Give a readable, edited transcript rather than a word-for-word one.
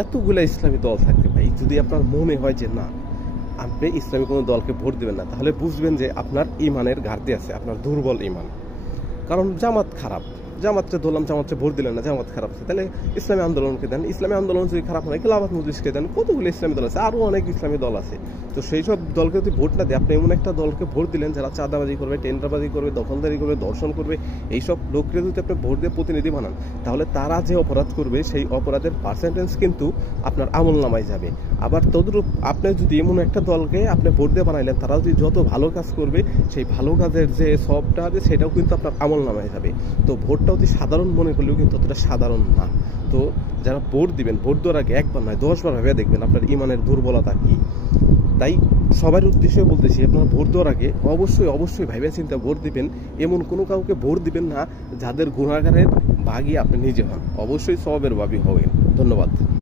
এতগুলা ইসলামী দল থাকতে ভাই, যদি আপনার মনে হয় যে না আপনি ইসলামী কোনো দলকে ভোট দেবেন না, তাহলে বুঝবেন যে আপনার ইমানের ঘাটতি আছে, আপনার দুর্বল ইমান। কারণ জামাত খারাপ, জামাতটা ধরলাম, জামাতটা ভোট দিলেন না, জামাত খারাপ আছে, তাহলে ইসলামী আন্দোলনকে দেন। ইসলামী আন্দোলন যদি খারাপ হয়, খেলাফত মজলিসকে দেন। কতগুলো ইসলামী দল আছে, আরও অনেক ইসলামী দল আছে। তো সেই সব দলকে যদি ভোট না দেয়, আপনি এমন একটা দলকে ভোট দিলেন যারা চাঁদাবাজি করবে, টেন্ডারবাজি করবে, দখলদারি করবে, দর্শন করবে, এইসব লোককে যদি আপনি ভোট দিয়ে প্রতিনিধি বানান, তাহলে তারা যে অপরাধ করবে সেই অপরাধের পার্সেন্টেজ কিন্তু আপনার আমল নামায় যাবে। আবার তদরূপ আপনি যদি এমন একটা দলকে আপনি ভোট দিয়ে বানাইলেন, তারা যদি যত ভালো কাজ করবে, সেই ভালো কাজের যে সবটা হবে সেটাও কিন্তু আপনার আমল নামায় যাবে। তো ভোটটা অতি সাধারণ মনে করলেও কিন্তু অতটা সাধারণ না। তো যারা ভোট দিবেন, ভোট দেওয়ার আগে একবার নয় 10 বার ভেবে দেখবেন আপনার ইমানের দুর্বলতা কি। তাই সবার উদ্দেশ্যে বলতেছি, আপনারা ভোট দেওয়ার আগে অবশ্যই অবশ্যই ভাইবে চিন্তা ভোট দিবেন। এমন কোনো কাউকে ভোট দিবেন না যাদের গুণাগারের ভাগী আপনি নিজে হন। অবশ্যই সওয়াবের ভাগী হবেন। ধন্যবাদ।